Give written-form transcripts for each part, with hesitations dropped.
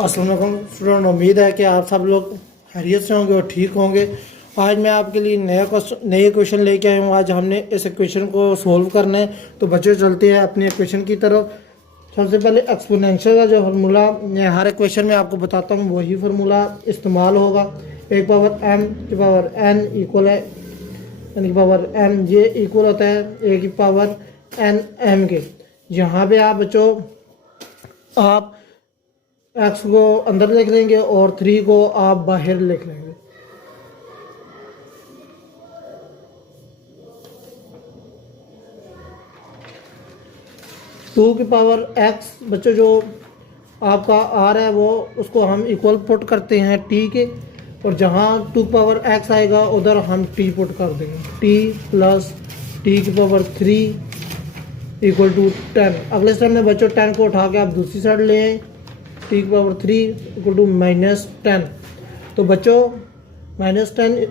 अस्सलाम वालेकुम स्टूडेंट, उम्मीद है कि आप सब लोग खैरियत से होंगे और ठीक होंगे। आज मैं आपके लिए नए क्वेश्चन लेके आया हूँ। आज हमने इस इक्वेशन को सोल्व करना है। तो बच्चों चलते हैं अपने इक्वेशन की तरफ। सबसे पहले एक्सपोनेंशियल का जो फार्मूला मैं हर इक्वेशन में आपको बताता हूँ वही फार्मूला इस्तेमाल होगा। एक पावर m की पावर n इक्वल है n की पावर m, ये इक्वल होता है a की पावर n m के। यहाँ पे आप बच्चों आप x को अंदर लिख लेंगे और 3 को आप बाहर लिख लेंगे। टू की पावर x बच्चों जो आपका r है वो उसको हम इक्वल पुट करते हैं t के, और जहाँ 2 की पावर x आएगा उधर हम t पुट कर देंगे। t प्लस t की पावर 3 इक्वल टू 10। अगले स्टेप में बच्चों 10 को उठा के आप दूसरी साइड ले आए, t की पावर 3 इक्वल टू -10। तो बच्चों -10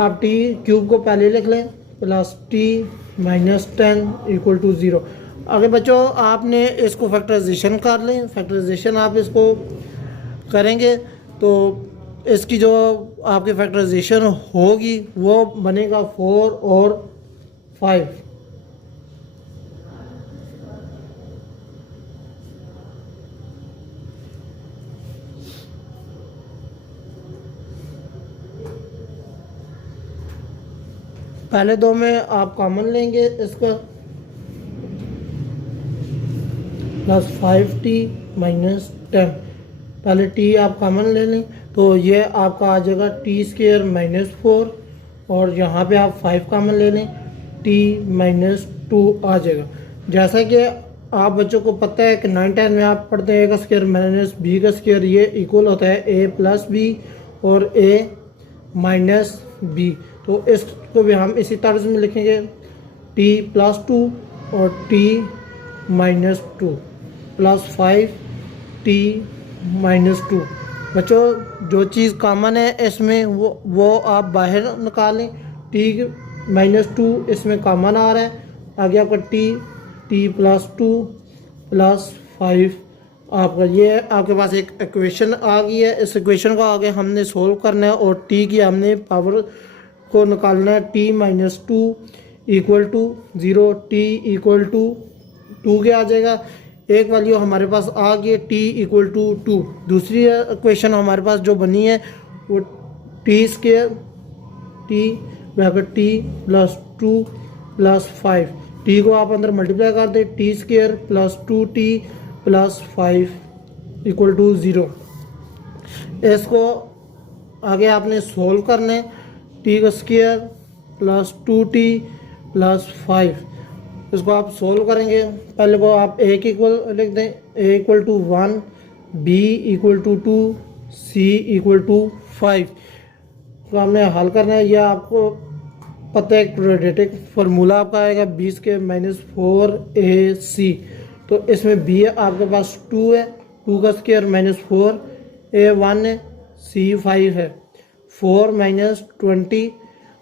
आप t क्यूब को पहले लिख लें प्लस t -10 इक्वल टू 0। आगे बच्चों आपने इसको फैक्टराइजेशन कर लें। फैक्टराइजेशन आप इसको करेंगे तो इसकी जो आपकी फैक्टराइजेशन होगी वो बनेगा 4 और 5। पहले दो में आप कॉमन लेंगे इसका प्लस 5t -10। पहले t आप कॉमन ले लें तो ये आपका आ जाएगा t² -4, और यहाँ पे आप 5 कॉमन ले लें t -2 आ जाएगा। जैसा कि आप बच्चों को पता है कि 9 10 में आप पढ़ते हैं a का स्क्वायर माइनस b का स्क्वायर, ये इक्वल होता है a प्लस b और a माइनस b। तो इसको भी हम इसी तर्ज में लिखेंगे t +2 और t -2 प्लस 5t -2। बच्चों जो चीज़ कॉमन है इसमें वो आप बाहर निकालें। t -2 इसमें कॉमन आ रहा है, आगे आपका t +2 प्लस 5 आपका ये आपके पास एक इक्वेशन आ गई है। इस इक्वेशन को आगे हमने सोल्व करना है और t की हमने पावर को निकालना है। t -2 equal to 0, t equal to 2 के आ जाएगा। एक वैल्यू हमारे पास आ गई t इक्वल टू 2। दूसरी इक्वेशन हमारे पास जो बनी है वो t² t bracket t +2 plus 5, t को आप अंदर मल्टीप्लाई कर दें t² plus 2t plus 5 equal to 0। इसको आगे आपने सोल्व करना है। t² प्लस 2t प्लस 5, इसको आप सोल्व करेंगे। पहले को आप a की इक्वल लिख दें, a equal to 1, b equal to 2, c equal to 5। तो हमने हल करना है। यह आपको पता है क्वाड्रेटिक फार्मूला आपका आएगा b² -4ac। तो इसमें b आपके पास 2 है, 2 का स्क्वायर -4, a 1 है, c 5 है। 4 -20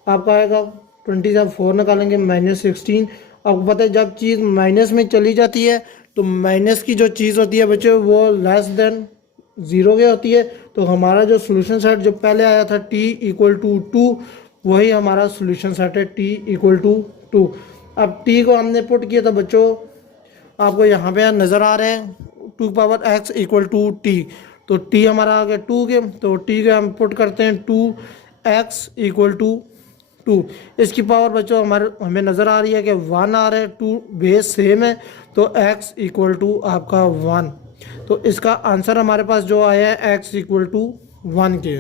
आपका आएगा, 20 से आप 4 निकालेंगे -16। आपको पता है जब चीज़ माइनस में चली जाती है तो माइनस की जो चीज़ होती है बच्चों वो लेस देन 0 के होती है। तो हमारा जो सोल्यूशन सेट जो पहले आया था t इक्वल टू 2, वही हमारा सोल्यूशन सेट है t इक्वल टू 2। अब t को हमने पुट किया था बच्चों, आपको यहाँ पे नज़र आ रहे हैं 2 की power x equal to t। तो t हमारा आ गया 2 के, तो t के हम पुट करते हैं 2x इक्वल टू 2। इसकी पावर बच्चों हमें नज़र आ रही है कि 1 आ रहा है, 2 बेस सेम है तो x इक्वल टू आपका 1। तो इसका आंसर हमारे पास जो आया है x इक्वल टू 1 के।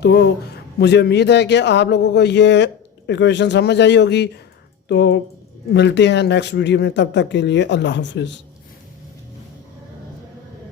तो मुझे उम्मीद है कि आप लोगों को ये इक्वेशन समझ आई होगी। तो मिलते हैं नेक्स्ट वीडियो में, तब तक के लिए अल्लाह हाफिज़।